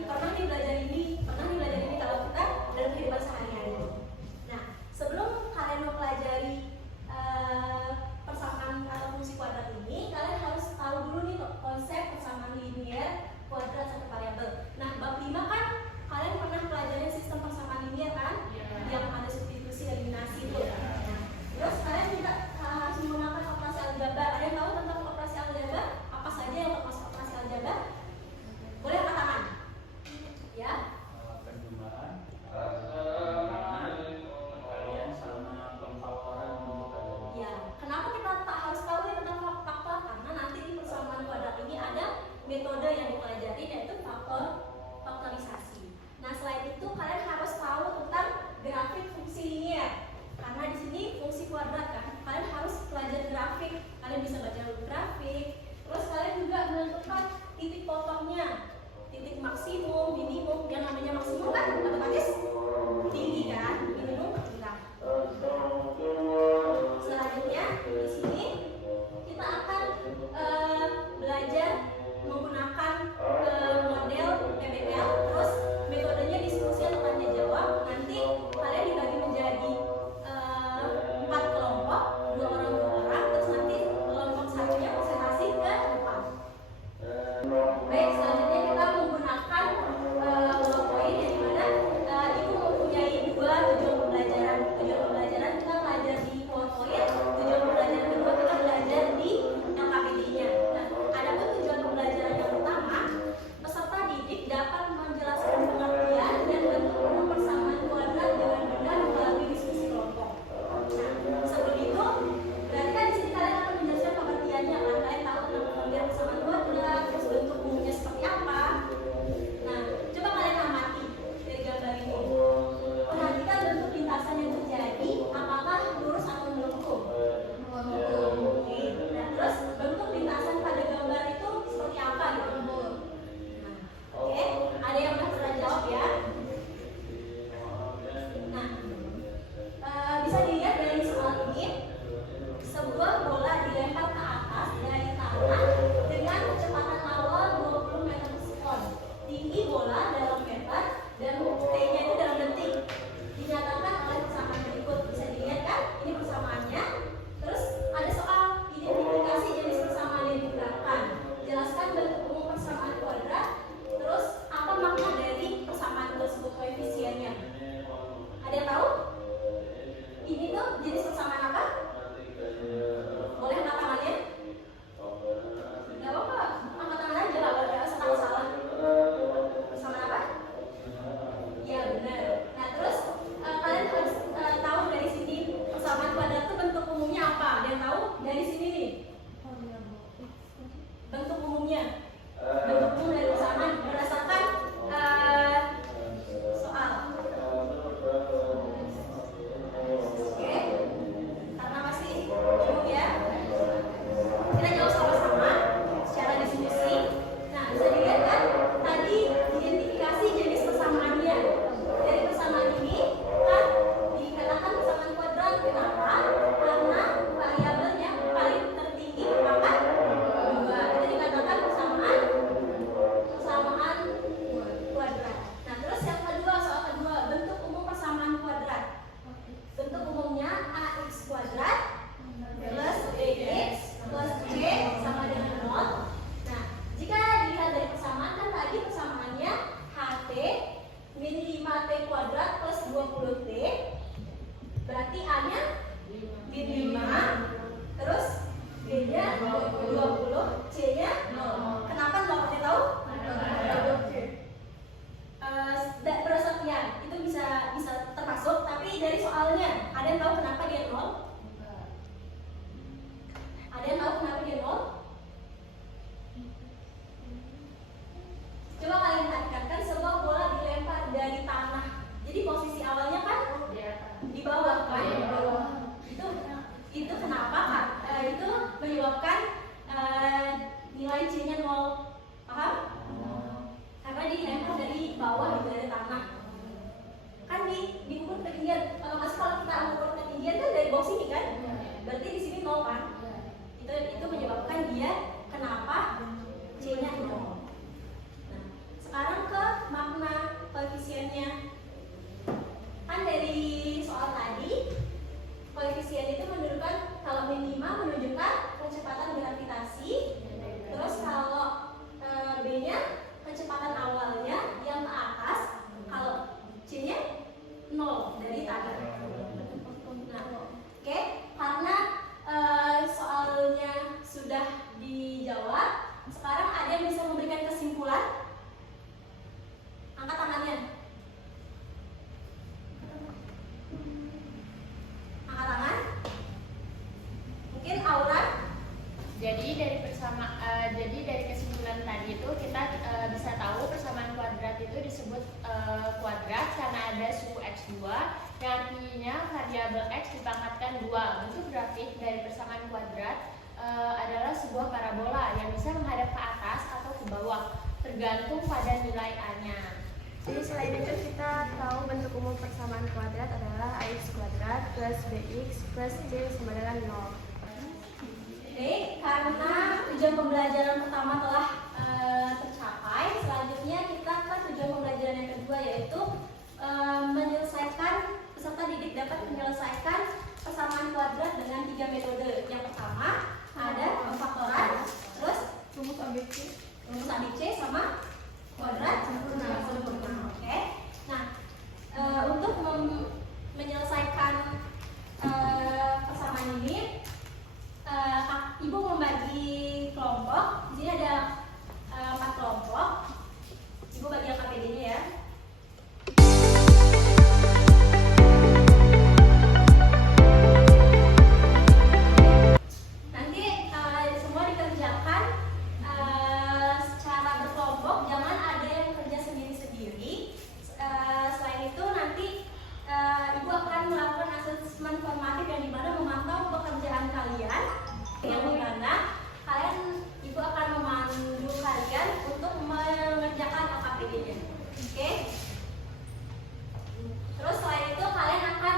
pernah nih belajar ini kalau kita dalam kehidupan sehari-hari. Nah, sebelum kalian mempelajari persamaan atau fungsi kuadrat ini, kalian harus tahu dulu nih konsep persamaan linier, kuadrat, satu variabel. Nah, bab 5 kan kalian pernah pelajari sistem persamaan linier kan? Yang ada substitusi, eliminasi itu. Nah, terus kalian juga harus menggunakan operasi aljabar. Ada yang tahu tentang operasi aljabar? Apa saja yang termasuk operasi aljabar? Boleh angkat tangan? Ya. Penjumaan, pengkalian sama pemfaktoran untuk ada. Ya. Kenapa kita tak harus tahu nih tentang faktor? Karena nanti di persamaan kuadrat ini ada metode yang dipelajari, yaitu faktorisasi. Nah, selain itu kalian harus tahu tentang grafik fungsi linier. Karena di sini fungsi kuadrat kan, kalian harus pelajari grafik. Kalian bisa baca dulu grafik. Terus kalian juga menentukan titik potongnya, titik maksimum, minimum. Yang namanya maksimum kan otomatis tinggi kan, minimum rendah. Selanjutnya di sini kita akan belajar menggunakan model PBL. Terus metodenya diskusi atau tanya jawab. Nanti kalian dibagi menjadi 4 kelompok, 2 orang. Terus nanti kelompok satunya presentasi ke depan. Baik, selanjutnya kita menggunakan PowerPoint yang dimana ibu mempunyai 2 tujuan pembelajaran. Tujuan pembelajaran kita belajar di PowerPoint. Tujuan pembelajaran kedua kita belajar di LKPD-nya. Nah, adapun tujuan pembelajaran yang pertama, peserta didik dapat menjelaskan pengertian dan bentuk umum persamaan kuadrat dengan benar melalui diskusi kelompok. Nah, sebelum itu, berarti kan di sini kalian akan menjelaskan pengertiannya kan? Kalian tahu tentang pengertian persamaan kuadrat, terus bentuk umumnya seperti apa. Nah, coba kalian amati dari gambar ini. Perhatikan bentuk lintasan yang terjadi, apakah lurus atau melengkung? Oke. Nah, terus bentuk lintasan pada gambar itu seperti apa gitu? Nah, oke, ada yang pernah jawab ya? Nah, bisa dilihat dari soal ini, sebuah bola dilempar ke atas dari tanah dengan kecepatan awal 20 meter per sekon. Tinggi bola dalam meter dan T-nya itu dalam detik. Dinyatakan oleh persamaan berikut. Bisa dilihat kan? Ini persamaannya. Terus ada soal identifikasi jenis persamaan yang digunakan. Jelaskan bentuk umum persamaan kuadrat. Terus apa makna dari persamaan tersebut, koefisiennya? Ada yang tahu? Ini tuh jenis persamaan apa? Boleh angkat tangannya? Gak apa-apa, angkat tangan aja lah, gak usah takut salah. Persamaan apa? Ya benar. Nah, terus kalian harus tahu dari sini persamaan kuadrat itu bentuk umumnya apa? Ada yang tahu? Dari sini nih, bentuk umumnya. Bentuk umum dari persamaan berdasarkan soal. Oke, karena masih bingung ya, kita jawab sama-sama secara diskusi. Nah, bisa dilihat kan tadi identifikasi jenis persamaannya. Dari persamaan ini kan dikatakan persamaan kuadrat. Kenapa? Karena variabel yang paling tertinggi merupakan 2. Itu dikatakan persamaan kuadrat. Nah, terus yang kedua, soal kedua, bentuk umum persamaan kuadrat. Bentuk umumnya ax kuadrat plus bx plus c sama dengan 0. Nah, jika dilihat dari persamaan kan tadi persamaannya ht min 5t kuadrat plus 20t, berarti a nya min 5, terus b nya 20, c nya 0. Kenapa 0? Kita tahu? Berdasarkan itu bisa termasuk, tapi dari soalnya ada yang tahu kenapa dia 0? Ada yang tahu kenapa dia 0? Coba kalian perhatikan, kan sebuah bola dilempar dari tanah. Jadi posisi awalnya kan di bawah kan? Itu kenapa kan? Itu menyebabkan nilai C-nya 0. Paham? Karena dilempar dari bawah, dari tanah. Kan diukur ketinggian. Otomatis kalau kita mengukur ketinggian disebut kuadrat karena ada suku X2 yang artinya variabel X dipangkatkan 2. Bentuk grafik dari persamaan kuadrat adalah sebuah parabola yang bisa menghadap ke atas atau ke bawah tergantung pada nilai A-nya. Jadi selain itu kita tahu bentuk umum persamaan kuadrat adalah ax kuadrat plus bx plus c sama dengan 0. Oke, karena tujuan pembelajaran pertama telah tercapai, selanjutnya kita ke tujuan pembelajaran yang kedua, yaitu menyelesaikan, peserta didik dapat menyelesaikan persamaan kuadrat dengan 3 metode. Yang pertama ada pemfaktoran, terus rumus ABC sama kuadrat sempurna. Oke. Nah, untuk menyelesaikan persamaan ini, Ibu membagi kelompok. Di sini ada 4 kelompok. Ibu bagi KPD-nya ya. Nanti semua dikerjakan secara berkelompok. Jangan ada yang kerja sendiri-sendiri. Selain itu nanti Ibu akan melakukan asesmen formatif yang dimana memantau pekerjaan kalian, yang dimana Ibu akan memandu kalian untuk mengerjakan LKPD-nya. Oke? Terus selain itu kalian akan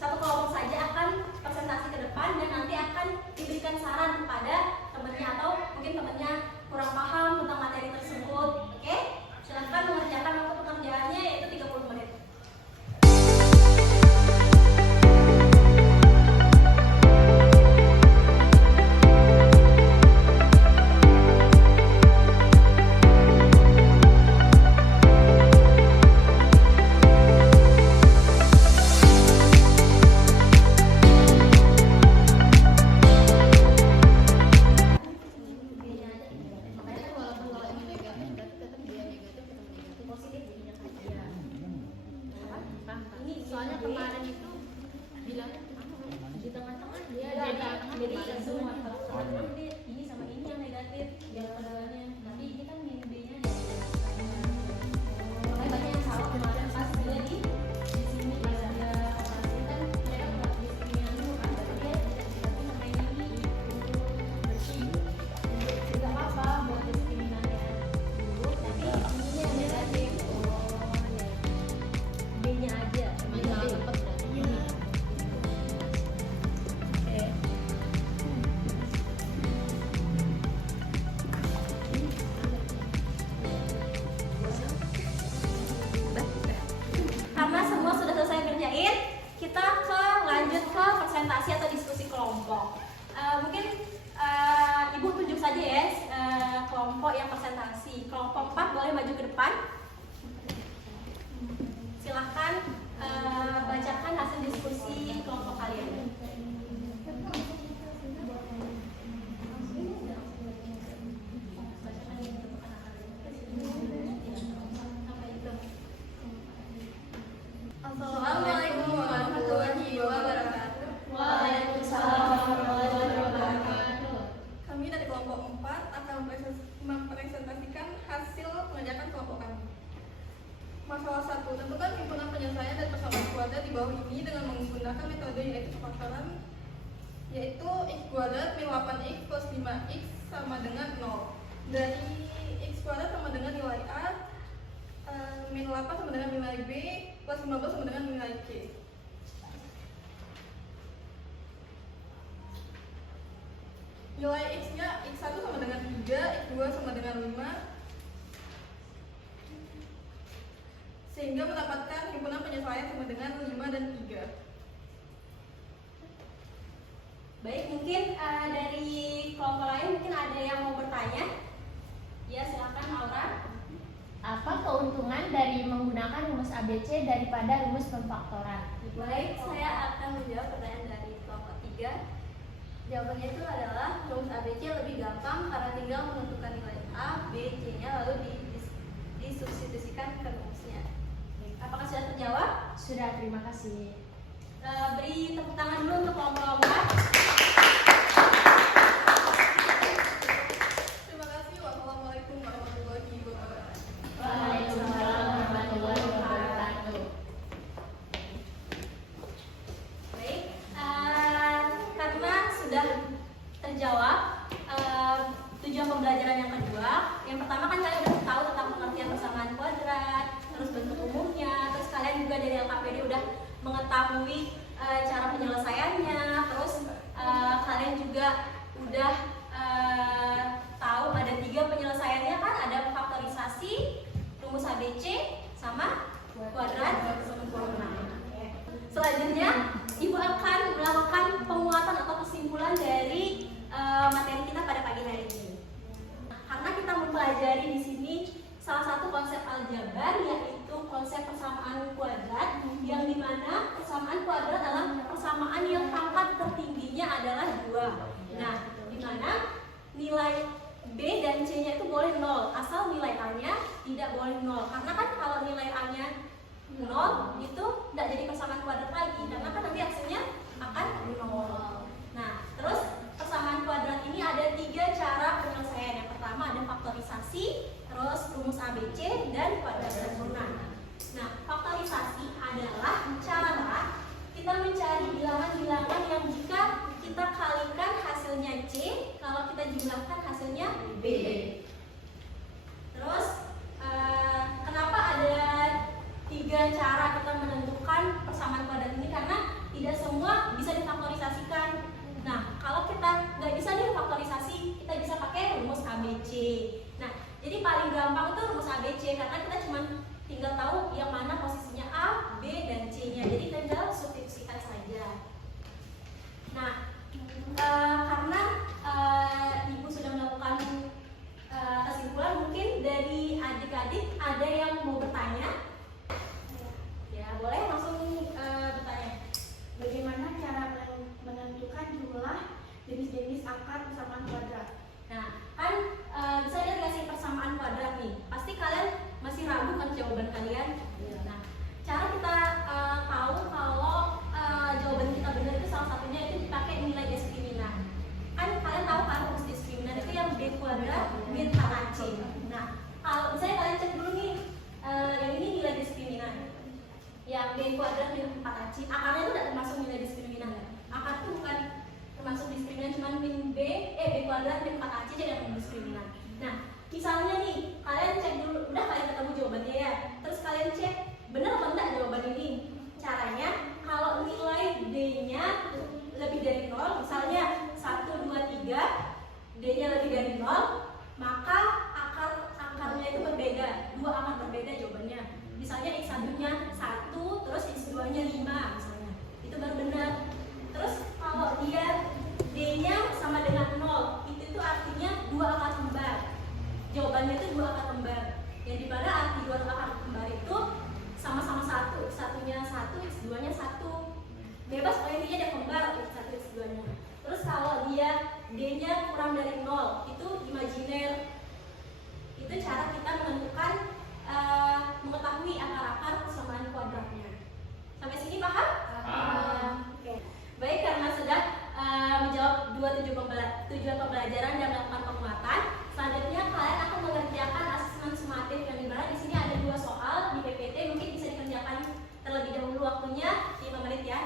satu kelompok saja akan presentasi ke depan dan nanti akan diberikan saran kepada temannya atau mungkin temannya kurang paham tentang materi tersebut. Oke? Silakan mengerjakan waktu pekerjaannya yaitu 30 menit. Soalnya kemarin itu bilang di tengah-tengah dia jadi semua ini sama ini yang negatif yang keduanya. Nanti ini kan min B-nya makanya banyak yang salah kemarin pas dia di sini ada operasi kan mereka buat diskriminasi dulu kan, berarti dia tapi sama ini bersih tidak apa-apa buat diskriminasi dulu, tapi ininya yang negatif. B-nya aja karena semua sudah selesai kerjain, kita lanjut ke presentasi atau diskusi kelompok. Mungkin Ibu tunjuk saja ya kelompok yang presentasi. Kelompok 4 boleh maju ke depan. Silahkan bacakan hasil diskusi kelompok kalian. Assalamualaikum warahmatullahi wabarakatuh. Waalaikumsalam warahmatullahi wabarakatuh. Kami dari kelompok 4 akan mempresentasikan hasil pengerjaan kelompok kami. Masalah 1. Tentukan himpunan penyelesaian dan persamaan kuadrat di bawah ini dengan menggunakan metode yaitu pemfaktoran, yaitu x kuadrat min 8x plus 5x sama dengan 0. Dari x kuadrat sama dengan nilai A, min 8 sama dengan nilai B, plus 15 sama dengan nilai C. Nilai x-nya x1 sama dengan 3, x2 sama dengan 5, sehingga mendapatkan himpunan penyesuaian sama dengan 5 dan 3. Baik, mungkin dari kelompok lain mungkin ada yang mau bertanya. Ya, silakan Aura. Apa keuntungan dari menggunakan rumus ABC daripada rumus pemfaktoran? Baik, saya akan menjawab pertanyaan dari kelompok 3. Jawabannya itu adalah rumus ABC lebih gampang karena tinggal menentukan nilai A, B, C-nya lalu disubstitusikan ke rumusnya. Apakah sudah terjawab? Sudah, terima kasih. Beri tepuk tangan dulu untuk kelompok 4. Terima kasih. Wassalamualaikum warahmatullahi wabarakatuh. mengetahui cara penyelesaiannya, terus kalian juga udah tahu ada 3 penyelesaiannya kan, ada faktorisasi, rumus ABC, sama kuadrat sempurna. Selanjutnya, Ibu akan melakukan penguatan atau kesimpulan dari materi kita pada pagi hari ini. Karena kita mempelajari di sini salah satu konsep aljabar, yaitu konsep persamaan kuadrat, yang dimana persamaan kuadrat adalah persamaan yang pangkat tertingginya adalah 2. Nah, dimana nilai B dan C-nya itu boleh 0, asal nilai A-nya tidak boleh 0. Karena kan kalau nilai A-nya 0 itu tidak jadi persamaan kuadrat lagi, karena kan nanti hasilnya akan 0. Nah, terus persamaan kuadrat ini ada 3 cara penyelesaian. Yang pertama ada faktorisasi, terus rumus ABC, dan kuadrat sempurna. Nah, faktorisasi adalah cara kita mencari bilangan-bilangan yang jika kita kalikan hasilnya C, kalau kita jumlahkan hasilnya B. Terus kenapa ada 3 cara kita menentukan persamaan kuadrat ini? Karena tidak semua bisa difaktorisasikan. Nah, kalau kita nggak bisa difaktorisasi, kita bisa pakai rumus ABC. Nah, jadi paling gampang itu rumus ABC, karena kita cuma tinggal tahu yang mana posisinya A, B, dan C-nya. Jadi tinggal substitusikan saja. Nah, karena Ibu sudah melakukan kesimpulan, mungkin dari adik-adik ada yang mau bertanya? Ya, boleh langsung bertanya. Bagaimana cara menentukan jumlah jenis-jenis akar persamaan kuadrat? Nah, kan bisa lihat nggak sih persamaan kuadrat nih? Pasti kalian masih ragu kan jawaban kalian? Nah, cara kita tahu kalau jawaban kita benar itu salah satunya itu dipakai nilai diskriminan. Kan kalian tahu kan rumus diskriminan itu yang B kuadrat min 4AC. Nah, kalau misalnya kalian cek dulu nih, yang ini nilai diskriminan. Yang B kuadrat min 4AC, akarnya itu tidak termasuk nilai diskriminan ya? Akar itu bukan termasuk diskriminan, cuma min B kuadrat min 4AC jadi yang diskriminan. Nah, misalnya nih, kalian cek dulu, udah kalian ketemu jawabannya ya, terus kalian cek benar atau enggak jawaban ini. Caranya, kalau nilai D-nya lebih dari 0, misalnya 1, 2, 3, D-nya lebih dari 0, maka akarnya itu berbeda, 2 akar berbeda jawabannya. Misalnya X1-nya 1, terus X2-nya 5 misalnya, itu baru benar. Terus kalau dia D-nya sama dengan 0, itu artinya 2 akar kembar. Jawabannya itu 2 akar kembar. Yang dimana arti 2 akar kembar itu sama-sama 1, X1-nya 1, X2-nya 1. Bebas kalau intinya dia kembar X1, X2-nya. Terus kalau dia D-nya kurang dari 0, itu imajiner. Itu cara kita menentukan mengetahui akar-akar persamaan kuadratnya. Sampai sini paham? Oke. Baik, karena sudah menjawab 2 tujuan pembelajaran dan melakukan penguatan, selanjutnya kalian akan mengerjakan asesmen sumatif, yang dimana di sini ada 2 soal di PPT, mungkin bisa dikerjakan terlebih dahulu, waktunya 5 menit ya.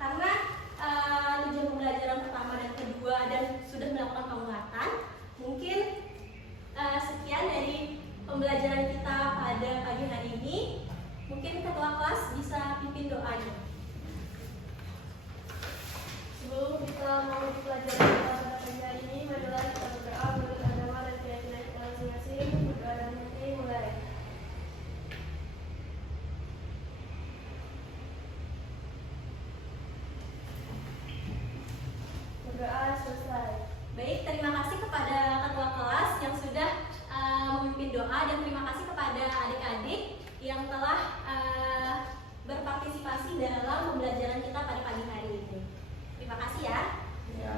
Karena tujuan pembelajaran pertama dan kedua dan sudah melakukan penguatan, mungkin sekian dari pembelajaran kita pada pagi hari ini. Mungkin ketua kelas bisa pimpin doanya. Sebelum kita mau dipelajari pada pagi hari ini, marilah kita berdoa menurut agama dan keyakinan kita masing-masing. Berdoa dan hati mulai. Berdoa selesai. Baik, terima kasih kepada ketua kelas yang sudah memimpin doa, dan terima kasih kepada adik-adik yang telah berpartisipasi dalam pembelajaran kita pada pagi hari ini. Terima kasih ya. Ya.